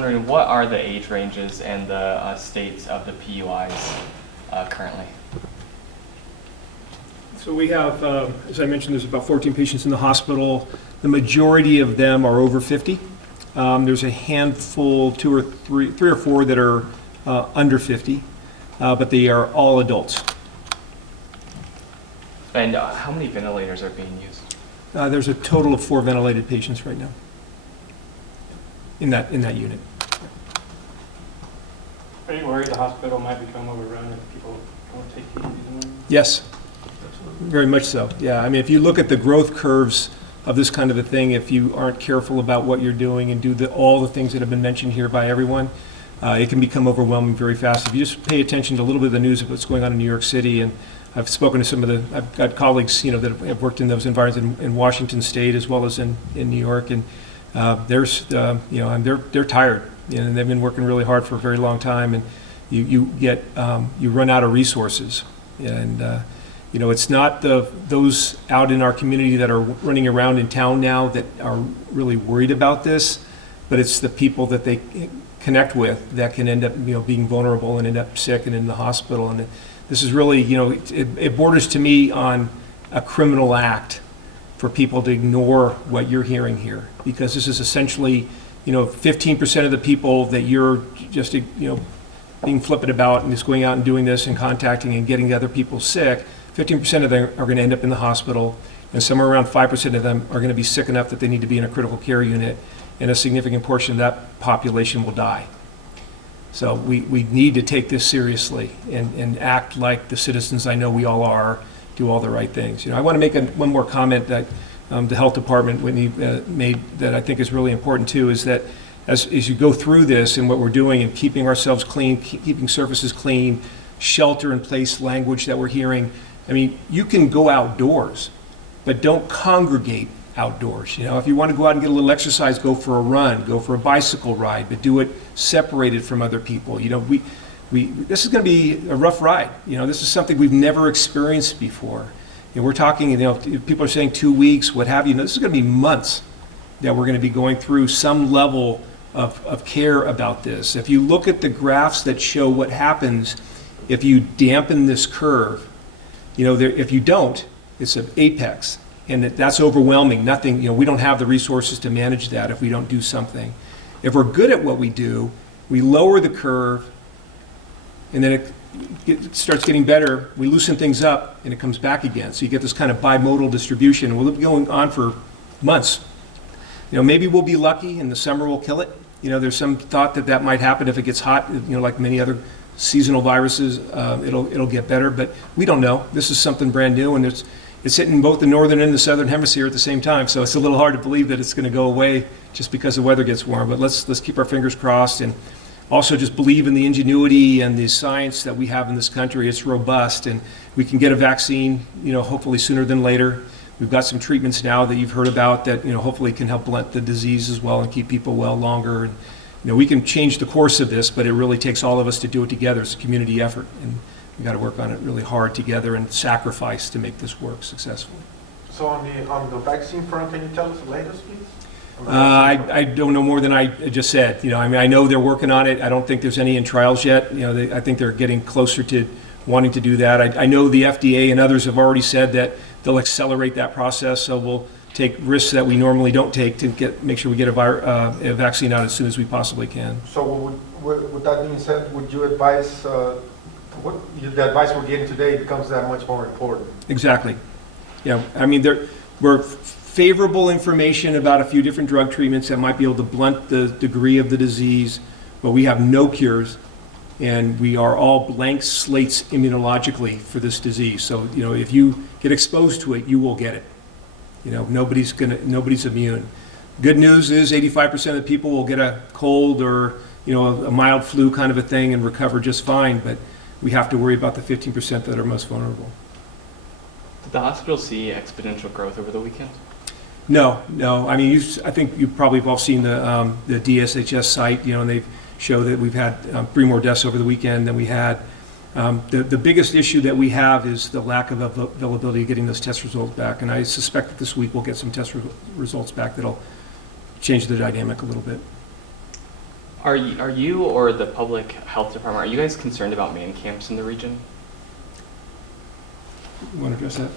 Wondering, what are the age ranges and the states of the PUIs currently? So we have, as I mentioned, there's about 14 patients in the hospital. The majority of them are over 50. There's a handful, three or four that are under 50, but they are all adults. And how many ventilators are being used? There's a total of 4 ventilated patients right now in that unit. Are you worried the hospital might become overrun if people don't take heed anymore? Yes, very much so. Yeah, I mean, if you look at the growth curves of this kind of a thing, if you aren't careful about what you're doing and do all the things that have been mentioned here by everyone, it can become overwhelming very fast. If you just pay attention to a little bit of the news of what's going on in New York City, and I've spoken to I've got colleagues, that have worked in those environments in Washington State as well as in New York, and and they're tired, and they've been working really hard for a very long time, and you run out of resources, and it's not those out in our community that are running around in town now that are really worried about this, but it's the people that they connect with that can end up being vulnerable and end up sick and in the hospital. And this is really, it borders to me on a criminal act for people to ignore what you're hearing here, because this is essentially 15% of the people that you're just being flippant about and just going out and doing this and contacting and getting other people sick. 15% of them are going to end up in the hospital, and somewhere around 5% of them are going to be sick enough that they need to be in a critical care unit, and a significant portion of that population will die. So we need to take this seriously and act like the citizens I know we all are, do all the right things. I want to make one more comment that the health department, Whitney, made that I think is really important too, is that as you go through this and what we're doing and keeping ourselves clean, keeping surfaces clean, shelter-in-place language that we're hearing, I mean, you can go outdoors, but don't congregate outdoors. If you want to go out and get a little exercise, go for a run, go for a bicycle ride, but do it separated from other people. This is going to be a rough ride. This is something we've never experienced before. And we're talking, people are saying 2 weeks, what have you. This is going to be months that we're going to be going through some level of care about this. If you look at the graphs that show what happens if you dampen this curve, if you don't, it's an apex, and that's overwhelming. Nothing, we don't have the resources to manage that if we don't do something. If we're good at what we do, we lower the curve, and then it starts getting better. We loosen things up, and it comes back again. So you get this kind of bimodal distribution. We'll be going on for months. Maybe we'll be lucky, and the summer will kill it. There's some thought that might happen if it gets hot. Like many other seasonal viruses, it'll get better, but we don't know. This is something brand new, and it's hitting both the northern and the southern hemisphere at the same time. So it's a little hard to believe that it's going to go away just because the weather gets warm. But let's keep our fingers crossed, and also just believe in the ingenuity and the science that we have in this country. It's robust, and we can get a vaccine, hopefully sooner than later. We've got some treatments now that you've heard about that, hopefully can help blunt the disease as well and keep people well longer. And we can change the course of this, but it really takes all of us to do it together. It's a community effort, and we got to work on it really hard together and sacrifice to make this work successfully. So on the vaccine front, can you tell us the latest, please? I don't know more than I just said. I know they're working on it. I don't think there's any in trials yet. I think they're getting closer to wanting to do that. I know the FDA and others have already said that they'll accelerate that process. So we'll take risks that we normally don't take to make sure we get a vaccine out as soon as we possibly can. So with that being said, would you advise the advice we're getting today becomes that much more important? Exactly. Yeah. I mean, we're favorable information about a few different drug treatments that might be able to blunt the degree of the disease, but we have no cures, and we are all blank slates immunologically for this disease. So, if you get exposed to it, you will get it. Nobody's immune. Good news is 85% of the people will get a cold or, a mild flu kind of a thing and recover just fine, but we have to worry about the 15% that are most vulnerable. Did the hospital see exponential growth over the weekend? No. I mean, I think you probably have all seen the DSHS site, and they show that we've had 3 more deaths over the weekend than we had. The biggest issue that we have is the lack of availability of getting those test results back, and I suspect that this week we'll get some test results back that'll change the dynamic a little bit. Are you or the public health department, are you guys concerned about man camps in the region? You want to address that?